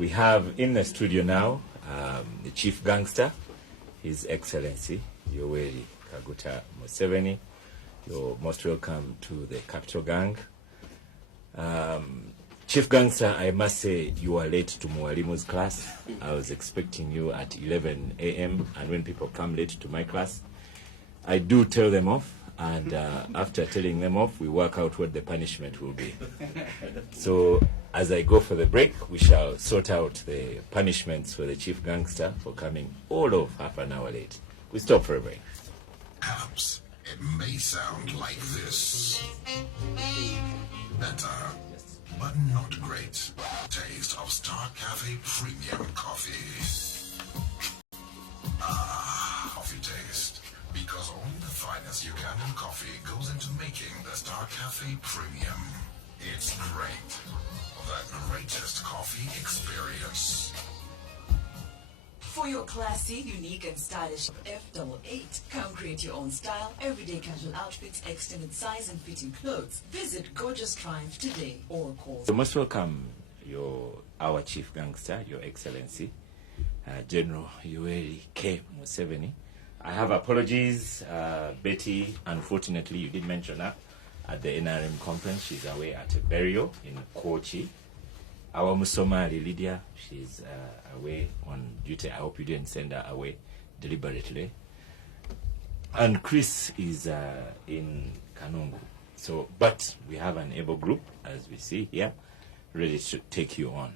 We have in the studio now the Chief Gangster, His Excellency Yoweri Kaguta Museveni. You're most welcome to the Capital Gang. Chief Gangster, I must say you are late to Mwalimu's class. I was expecting you at 11 a.m. and when people come late to my class, I do tell them off, and after telling them off, we work out what the punishment will be. So as I go for the break, we shall sort out the punishments for the Chief Gangster for coming all of half an hour late. We stop for a break. Perhaps it may sound like this. Better, but not great. Taste of Star Cafe Premium Coffee. Ah, coffee taste. Because only the finest Ugandan coffee goes into making the Star Cafe Premium. It's great. The greatest coffee experience. For your classy, unique and stylish F88, come create your own style, everyday casual outfits, extended size and fitting clothes. Visit Gorgeous Triumph today or call. So most welcome our Chief Gangster, Your Excellency, General Yoweri K. Museveni. I have apologies, Betty, unfortunately you did mention her at the NRM conference. She's away at a burial in Kochi. Our Musomali Lydia, she's away on duty. I hope you didn't send her away deliberately. And Chris is in Kanungu. So, but we have an able group, as we see here, ready to take you on.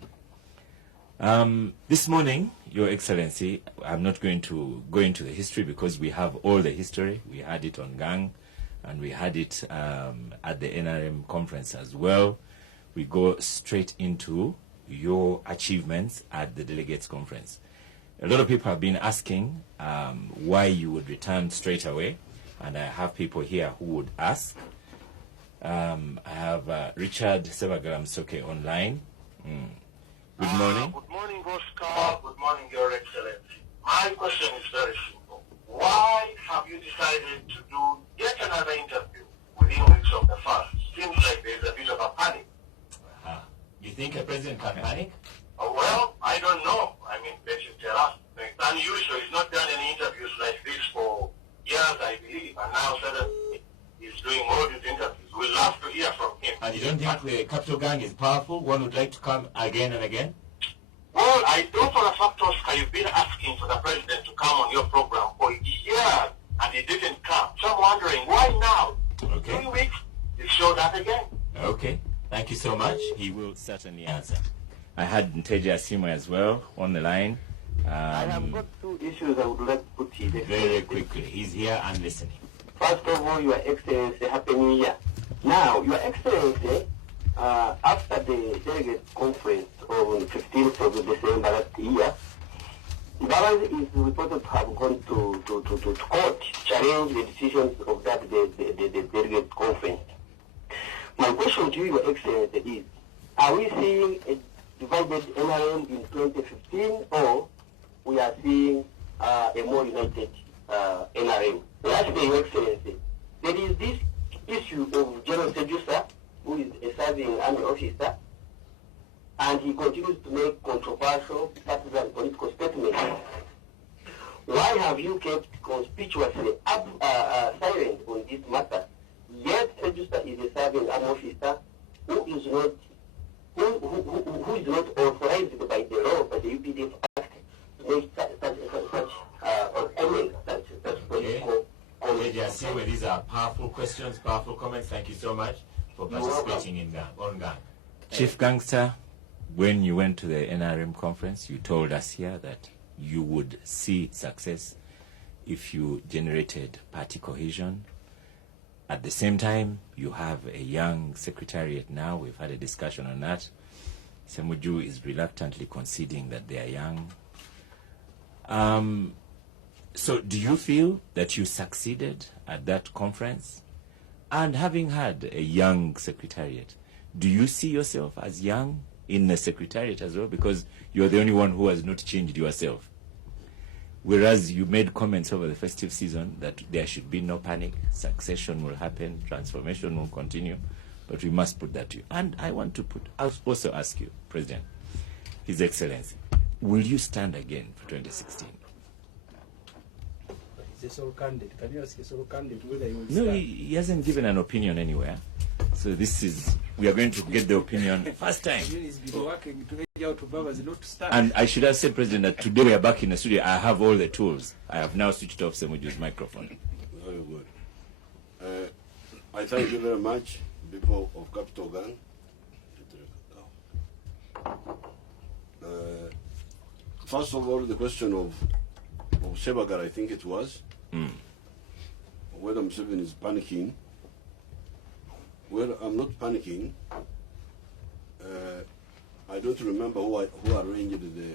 This morning, Your Excellency, I'm not going to go into the history because we have all the history. We had it on Gang, and we had it at the NRM conference as well. We go straight into your achievements at the delegates conference. A lot of people have been asking why you would return straight away, and I have people here who would ask. I have Richard Sebagaram Soke online. Good morning. Good morning, Oscar. Good morning, Your Excellency. My question is very simple. Why have you decided to do yet another interview within weeks of the first? Seems like there's a bit of a panic. You think a president can panic? Well, I don't know. I mean, let you tell us. It's unusual. He's not done any interviews like this for years, I believe. And now suddenly he's doing all these interviews. We'd love to hear from him. And you don't think the Capital Gang is powerful? One would like to come again and again? Well, I know for a fact, Oscar, you've been asking for the president to come on your program for years, and he didn't come. So I'm wondering, why now? Okay. 3 weeks, he showed up again. Okay. Thank you so much. He will certainly answer. I had Nteja Asimo as well on the line. I have got two issues I would like to put here. Very quickly. He's here and listening. First of all, Your Excellency, Happy New Year. Now, Your Excellency, after the delegate conference on the 15th of December last year, Babazi is reported to have gone to court to challenge the decisions of that the delegate conference. My question to you, Your Excellency, is, are we seeing a divided NRM in 2015, or we are seeing a more united NRM? Lastly, Your Excellency, there is this issue of General Sejusa, who is a serving army officer, and he continues to make controversial partisan political statements. Why have you kept conspicuously silent on this matter? Yet Sejusa is a serving army officer who is not authorized by the law, by the UPDF Act, to make such political comments. These are powerful questions, powerful comments. Thank you so much for participating in on Gang. Chief Gangster, when you went to the NRM conference, you told us here that you would see success if you generated party cohesion. At the same time, you have a young secretariat now. We've had a discussion on that. Semuju is reluctantly conceding that they are young. So do you feel that you succeeded at that conference? And having had a young secretariat, do you see yourself as young in the secretariat as well? Because you're the only one who has not changed yourself. Whereas you made comments over the festive season that there should be no panic, succession will happen, transformation will continue, but we must put that to you. And I want to also ask you, President, His Excellency, will you stand again for 2016? He's a sole candidate. Can you ask a sole candidate whether he will No, stand? he hasn't given an opinion anywhere. So we are going to get the opinion first time. He's been working to edge out Obamas not to stand. And I should have said, President, that today we are back in the studio. I have all the tools. I have now switched off Semuju's microphone. Very good. I thank you very much, people of Capital Gang. First of all, the question of Sebagar, I think it was, whether Museveni is panicking. Well, I'm not panicking. I don't remember who arranged the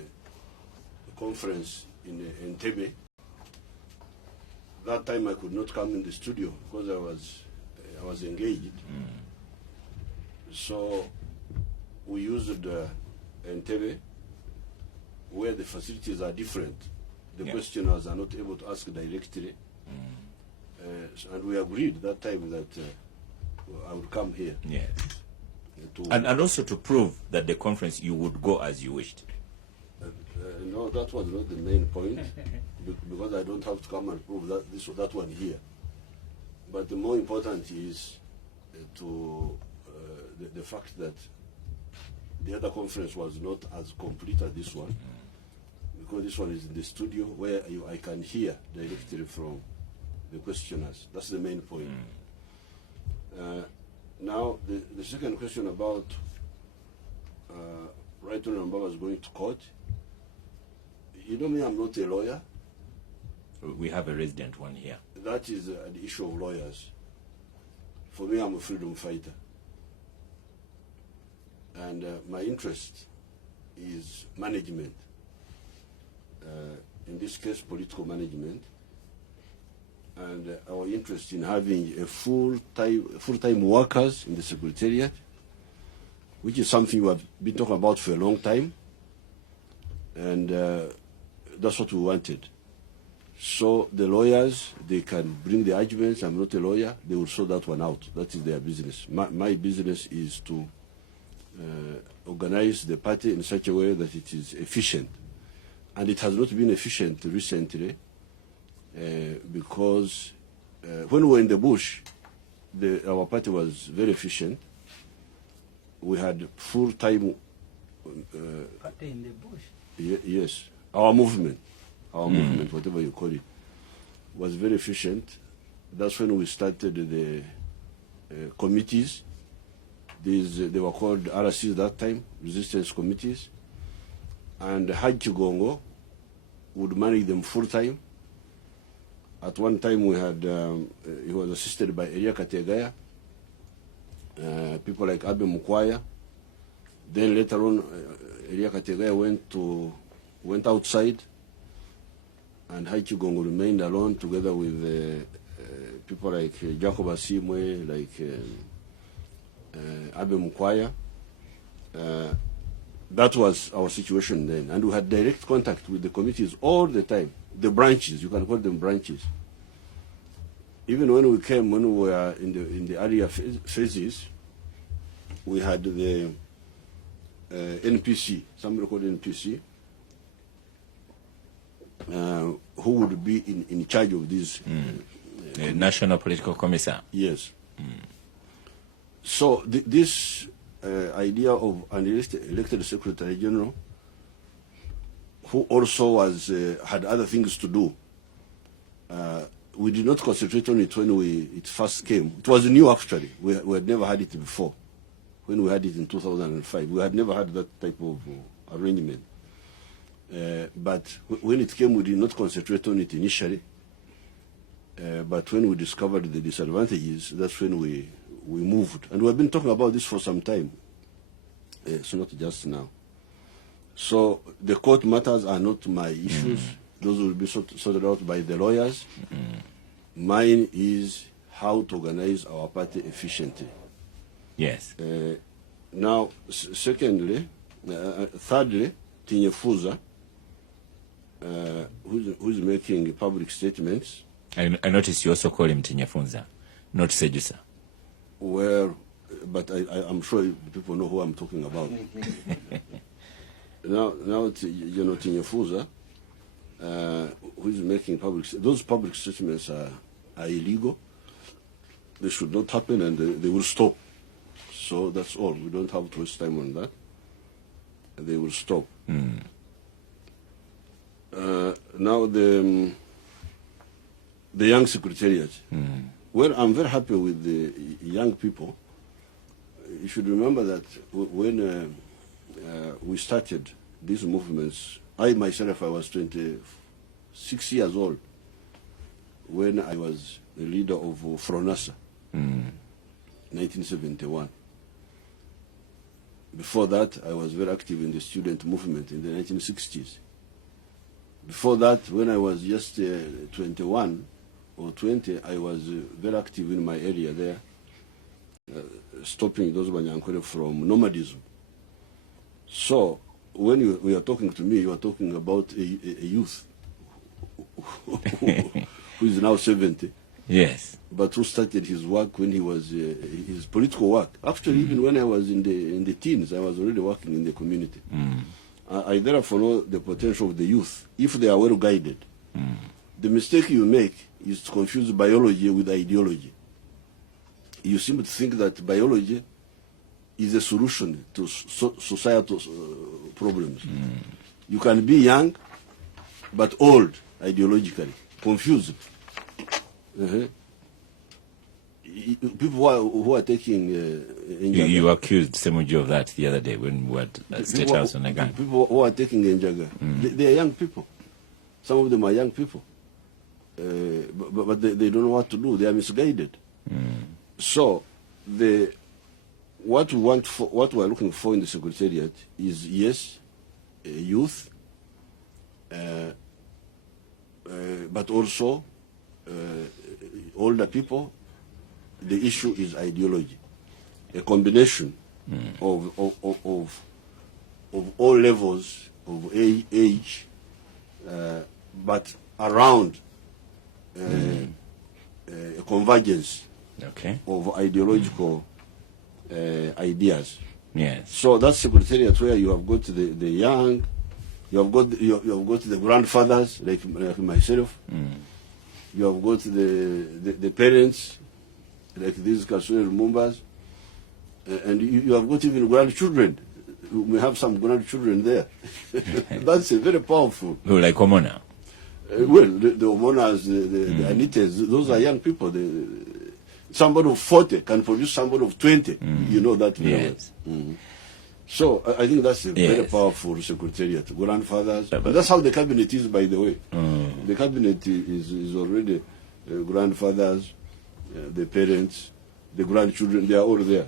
conference in Entebbe. That time I could not come in the studio because I was engaged. So we used Entebbe, where the facilities are different. The questioners are not able to ask directly. And we agreed that time that I would come here. Yes. And also to prove that the conference you would go as you wished. No, that was not the main point, because I don't have to come and prove that this or that one here. But the more important is the fact that the other conference was not as complete as this one, because this one is in the studio where I can hear directly from the questioners. That's the main point. Now, the second question about Right Honorable Mbaba going to court. You know me, I'm not a lawyer. We have a resident one here. That is the issue of lawyers. For me, I'm a freedom fighter. And my interest is management. In this case, political management. And our interest in having a full-time workers in the Secretariat, which is something we have been talking about for a long time. And that's what we wanted. So the lawyers, they can bring the arguments. I'm not a lawyer. They will sort that one out. That is their business. My business is to organize the party in such a way that it is efficient. And it has not been efficient recently because when we were in the bush, our party was very efficient. We had full-time... Party in the bush? Yes. Our movement, whatever you call it, was very efficient. That's when we started the committees. They were called RCs that time, resistance committees. And Haji Gongo would manage them full-time. At one time we had, he was assisted by Elia Kategaya, people like Abe Mukwaya. Then later on, Elia Kategaya went outside, and Haji Gongo remained alone together with people like Jacob Asimwe, like Abe Mukwaya. That was our situation then, and we had direct contact with the committees all the time. The branches, you can call them branches. Even when we came, when we were in the earlier phases, we had the NPC, somebody called NPC, who would be in charge of this. The National Political Commissar. Yes. So this idea of an elected Secretary General, who also had other things to do, we did not concentrate on it when it first came. It was new actually. We had never had it before. When we had it in 2005, we had never had that type of arrangement. But when it came, we did not concentrate on it initially. But when we discovered the disadvantages, that's when we moved. And we have been talking about this for some time. It's not just now. So the court matters are not my issues. Those will be sorted out by the lawyers. Mine is how to organize our party efficiently. Yes. Now, thirdly, Tinyefuza, who's making public statements. I noticed you also call him Tinyefunza, not Sejusa. Well, but I'm sure people know who I'm talking about. Now, Tinyefuza, who is making those public statements are illegal. They should not happen, and they will stop. So that's all. We don't have to waste time on that. They will stop. Now the young secretariat. Well, I'm very happy with the young people. You should remember that when we started these movements, I myself, I was 26 years old when I was the leader of Fronasa, 1971. Before that, I was very active in the student movement in the 1960s. Before that, when I was just 21 or 20, I was very active in my area there, stopping those Banyankore from nomadism. So, when you are talking to me, you are talking about a youth who is now 70. Yes. But who started his work when he was, his political work. Actually, even when I was in the teens, I was already working in the community. I therefore know the potential of the youth, if they are well guided. The mistake you make is to confuse biology with ideology. You seem to think that biology is a solution to societal problems. You can be young, but old ideologically, confused. People who are taking... you accused Semuji of that the other day when we were at State House on Nagang. People who are taking Njaga, they are young people. Some of them are young people. But they don't know what to do. They are misguided. So, what we are looking for in the Secretariat is, yes, youth, but also older people. The issue is ideology, a combination of all levels of age, but around a convergence of ideological ideas. Yes. So that's Secretariat where you have got the young, you have got the grandfathers like myself. You have got the parents like these Kasuri Lumumbas, and you have got even grandchildren. You may have some grandchildren there. That's very powerful. Who, like Omona? Well, the Omonas, the Anites, those are young people. Somebody of 40 can produce somebody of 20. You know that very well. So I think that's a very powerful secretariat. Grandfathers. And that's how the cabinet is, by the way. The cabinet is already grandfathers, the parents, the grandchildren, they are all there.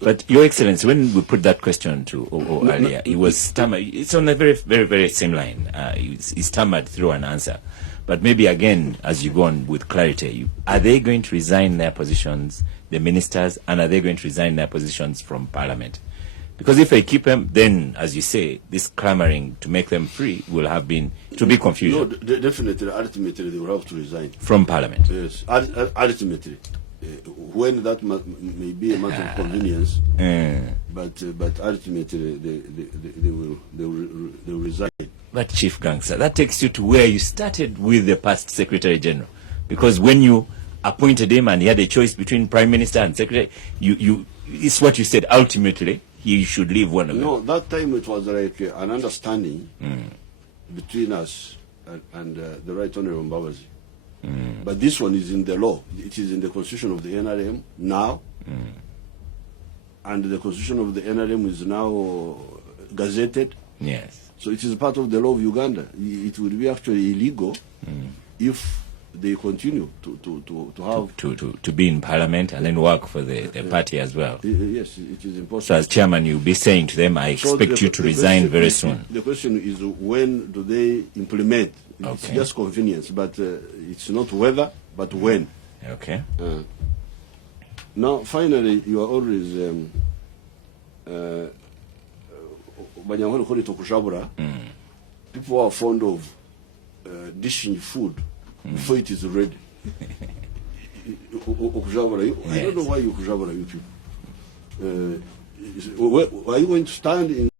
But Your Excellency, when we put that question to OO earlier, he was stammered. It's on a very, very, very same line. He stammered through an answer. But maybe again, as you go on with clarity, are they going to resign their positions, the ministers, and are they going to resign their positions from Parliament? Because if they keep them, then, as you say, this clamoring to make them free will have been to be confusion. No, definitely, ultimately, they will have to resign. From Parliament? Yes, ultimately. When that may be a matter of convenience, but ultimately they will resign. But Chief Gangster, that takes you to where you started with the past Secretary General, because when you appointed him and he had a choice between Prime Minister and Secretary, it's what you said. Ultimately, he should leave one of them. No, that time it was like an understanding between us and the Right Honourable Mbabazi. But this one is in the law. It is in the constitution of the NRM now, and the constitution of the NRM is now gazetted. Yes. So it is part of the law of Uganda. It will be actually illegal if they continue to be in Parliament and then work for the party as well. Yes, it is impossible. So as chairman, you'll be saying to them, I expect you to resign very soon. The question is, when do they implement? It's just convenience, but it's not whether, but when. Okay. Now, finally, you are always people are fond of dishing food before it is ready. I don't know why you kujabura, you people. are you going to stand in